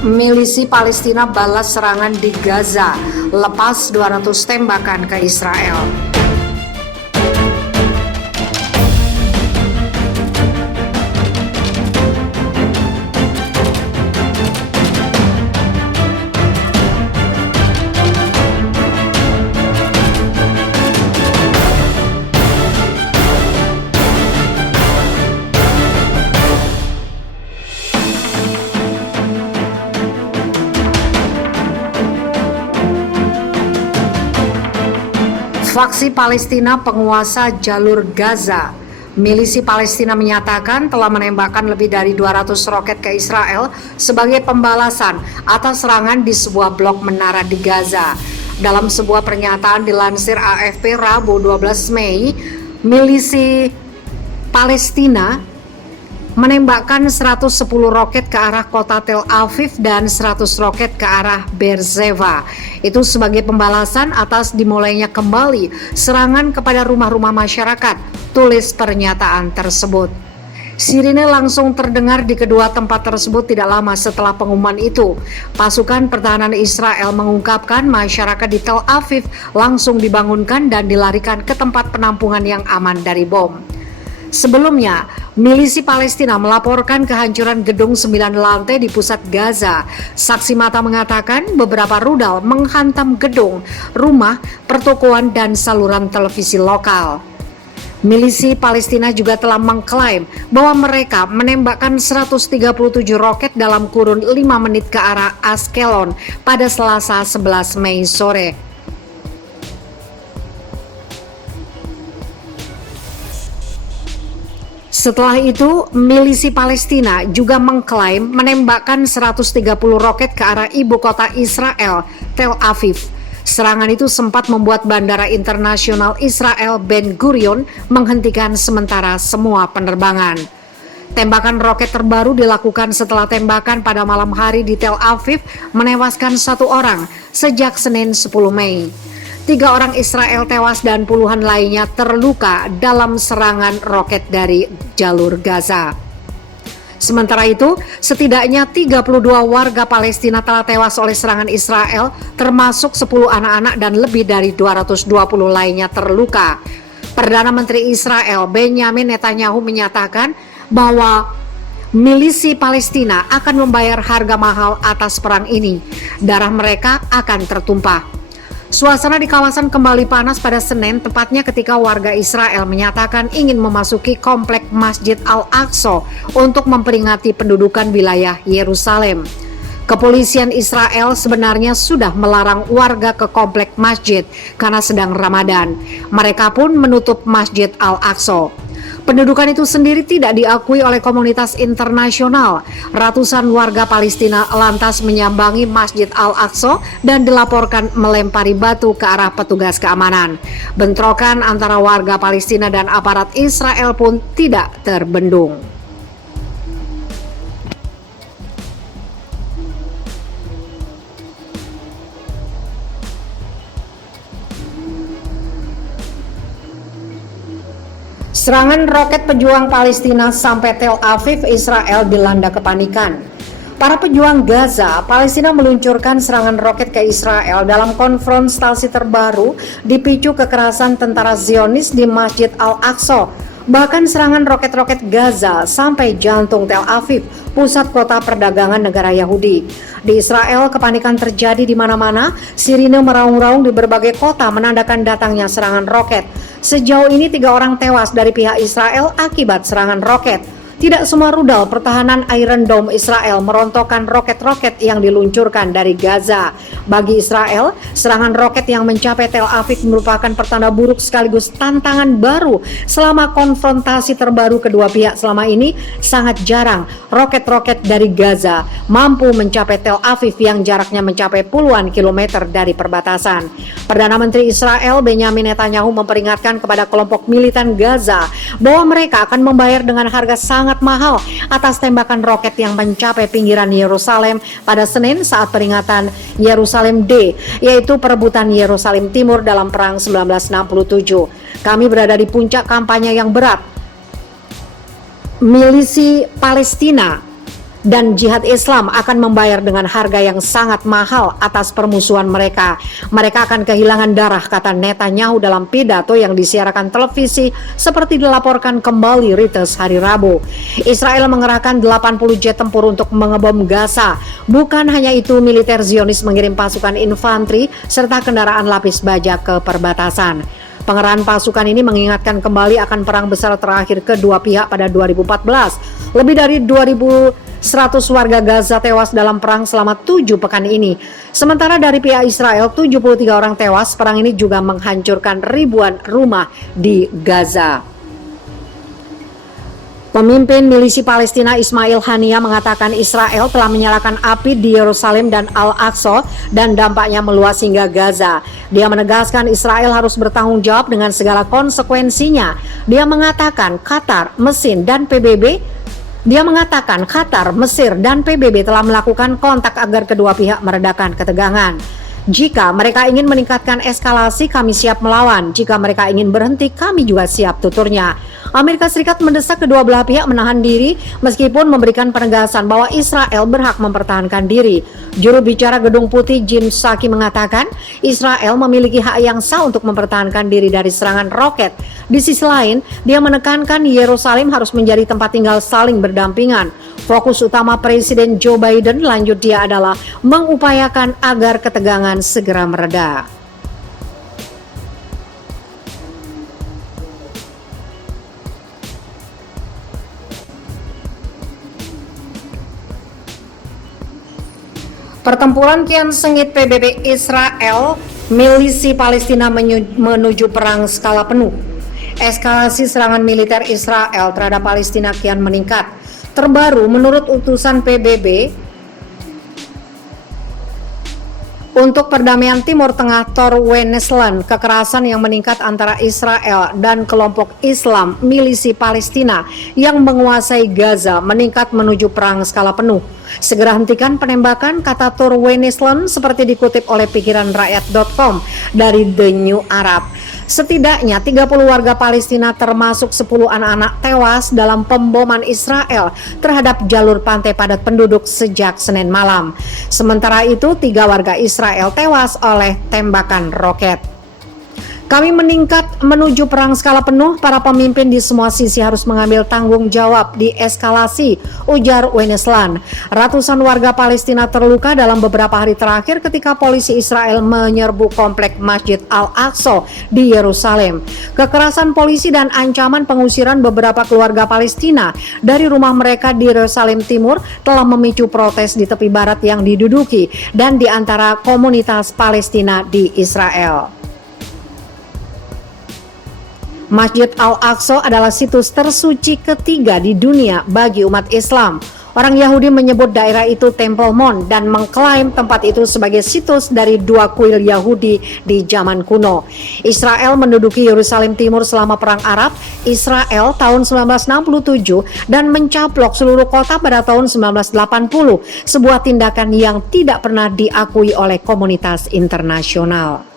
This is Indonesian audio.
Milisi Palestina balas serangan di Gaza, lepas 200 tembakan ke Israel. Faksi Palestina penguasa jalur Gaza. Milisi Palestina menyatakan telah menembakkan lebih dari 200 roket ke Israel sebagai pembalasan atas serangan di sebuah blok menara di Gaza. Dalam sebuah pernyataan dilansir AFP Rabu 12 Mei, milisi Palestina menembakkan 110 roket ke arah kota Tel Aviv dan 100 roket ke arah Beersheba. Itu sebagai pembalasan atas dimulainya kembali serangan kepada rumah-rumah masyarakat, tulis pernyataan tersebut. Sirine langsung terdengar di kedua tempat tersebut tidak lama setelah pengumuman itu. Pasukan pertahanan Israel mengungkapkan masyarakat di Tel Aviv langsung dibangunkan dan dilarikan ke tempat penampungan yang aman dari bom. Sebelumnya, milisi Palestina melaporkan kehancuran gedung 9 lantai di pusat Gaza. Saksi mata mengatakan beberapa rudal menghantam gedung, rumah, pertokoan, dan saluran televisi lokal. Milisi Palestina juga telah mengklaim bahwa mereka menembakkan 137 roket dalam kurun 5 menit ke arah Ashkelon pada Selasa 11 Mei sore. Setelah itu, milisi Palestina juga mengklaim menembakkan 130 roket ke arah ibu kota Israel, Tel Aviv. Serangan itu sempat membuat Bandara Internasional Israel Ben Gurion menghentikan sementara semua penerbangan. Tembakan roket terbaru dilakukan setelah tembakan pada malam hari di Tel Aviv menewaskan 1 orang sejak Senin 10 Mei. 3 orang Israel tewas dan puluhan lainnya terluka dalam serangan roket dari jalur Gaza. Sementara itu, setidaknya 32 warga Palestina telah tewas oleh serangan Israel, termasuk 10 anak-anak dan lebih dari 220 lainnya terluka. Perdana Menteri Israel Benjamin Netanyahu menyatakan bahwa milisi Palestina akan membayar harga mahal atas perang ini. Darah mereka akan tertumpah. Suasana di kawasan kembali panas pada Senin, tepatnya ketika warga Israel menyatakan ingin memasuki komplek Masjid Al-Aqsa untuk memperingati pendudukan wilayah Yerusalem. Kepolisian Israel sebenarnya sudah melarang warga ke komplek masjid karena sedang Ramadan. Mereka pun menutup Masjid Al-Aqsa. Pendudukan itu sendiri tidak diakui oleh komunitas internasional. Ratusan warga Palestina lantas menyambangi Masjid Al-Aqsa dan dilaporkan melempari batu ke arah petugas keamanan. Bentrokan antara warga Palestina dan aparat Israel pun tidak terbendung. Serangan roket pejuang Palestina sampai Tel Aviv, Israel dilanda kepanikan. Para pejuang Gaza, Palestina meluncurkan serangan roket ke Israel dalam konfrontasi terbaru dipicu kekerasan tentara Zionis di Masjid Al-Aqsa. Bahkan serangan roket-roket Gaza sampai jantung Tel Aviv, pusat kota perdagangan negara Yahudi. Di Israel, kepanikan terjadi di mana-mana. Sirine meraung-raung di berbagai kota menandakan datangnya serangan roket. Sejauh ini 3 orang tewas dari pihak Israel akibat serangan roket. Tidak semua rudal pertahanan Iron Dome Israel merontokkan roket-roket yang diluncurkan dari Gaza. Bagi Israel, serangan roket yang mencapai Tel Aviv merupakan pertanda buruk sekaligus tantangan baru selama konfrontasi terbaru kedua pihak selama ini. Sangat jarang roket-roket dari Gaza mampu mencapai Tel Aviv yang jaraknya mencapai puluhan kilometer dari perbatasan. Perdana Menteri Israel Benjamin Netanyahu memperingatkan kepada kelompok militan Gaza bahwa mereka akan membayar dengan harga sangat mahal atas tembakan roket yang mencapai pinggiran Yerusalem pada Senin saat peringatan Yerusalem Day, yaitu perebutan Yerusalem Timur dalam Perang 1967. Kami berada di puncak kampanye yang berat. Milisi Palestina dan jihad Islam akan membayar dengan harga yang sangat mahal atas permusuhan mereka. Mereka akan kehilangan darah, kata Netanyahu dalam pidato yang disiarkan televisi seperti dilaporkan kembali Reuters hari Rabu. Israel mengerahkan 80 jet tempur untuk mengebom Gaza. Bukan hanya itu, militer Zionis mengirim pasukan infanteri serta kendaraan lapis baja ke perbatasan. Pengerahan pasukan ini mengingatkan kembali akan perang besar terakhir kedua pihak pada 2014. Lebih dari 2.100 warga Gaza tewas dalam perang selama 7 pekan ini. Sementara dari pihak Israel, 73 orang tewas. Perang ini juga menghancurkan ribuan rumah di Gaza. Pemimpin milisi Palestina Ismail Haniyeh mengatakan Israel telah menyalakan api di Yerusalem dan Al-Aqsa dan dampaknya meluas hingga Gaza. Dia menegaskan Israel harus bertanggung jawab dengan segala konsekuensinya. Dia mengatakan Qatar, Mesir, dan PBB telah melakukan kontak agar kedua pihak meredakan ketegangan. Jika mereka ingin meningkatkan eskalasi, kami siap melawan. Jika mereka ingin berhenti, kami juga siap, tuturnya. Amerika Serikat mendesak kedua belah pihak menahan diri meskipun memberikan penegasan bahwa Israel berhak mempertahankan diri. Juru bicara Gedung Putih Jen Psaki mengatakan Israel memiliki hak yang sah untuk mempertahankan diri dari serangan roket. Di sisi lain, dia menekankan Yerusalem harus menjadi tempat tinggal saling berdampingan. Fokus utama Presiden Joe Biden, lanjut dia, adalah mengupayakan agar ketegangan segera mereda. Pertempuran kian sengit PBB Israel, milisi Palestina menuju perang skala penuh. Eskalasi serangan militer Israel terhadap Palestina kian meningkat. Terbaru, menurut utusan PBB untuk perdamaian Timur Tengah Tor Wennesland, kekerasan yang meningkat antara Israel dan kelompok Islam milisi Palestina yang menguasai Gaza meningkat menuju perang skala penuh. Segera hentikan penembakan, kata Tor Wennesland seperti dikutip oleh pikiranrakyat.com dari The New Arab. Setidaknya 30 warga Palestina termasuk 10 anak-anak tewas dalam pemboman Israel terhadap jalur pantai padat penduduk sejak Senin malam. Sementara itu 3 warga Israel tewas oleh tembakan roket. Kami meningkat menuju perang skala penuh, para pemimpin di semua sisi harus mengambil tanggung jawab di eskalasi, ujar Wennesland. Ratusan warga Palestina terluka dalam beberapa hari terakhir ketika polisi Israel menyerbu komplek Masjid Al-Aqsa di Yerusalem. Kekerasan polisi dan ancaman pengusiran beberapa keluarga Palestina dari rumah mereka di Yerusalem Timur telah memicu protes di tepi barat yang diduduki dan di antara komunitas Palestina di Israel. Masjid Al-Aqsa adalah situs tersuci ketiga di dunia bagi umat Islam. Orang Yahudi menyebut daerah itu Temple Mount dan mengklaim tempat itu sebagai situs dari 2 kuil Yahudi di zaman kuno. Israel menduduki Yerusalem Timur selama Perang Arab Israel tahun 1967 dan mencaplok seluruh kota pada tahun 1980, sebuah tindakan yang tidak pernah diakui oleh komunitas internasional.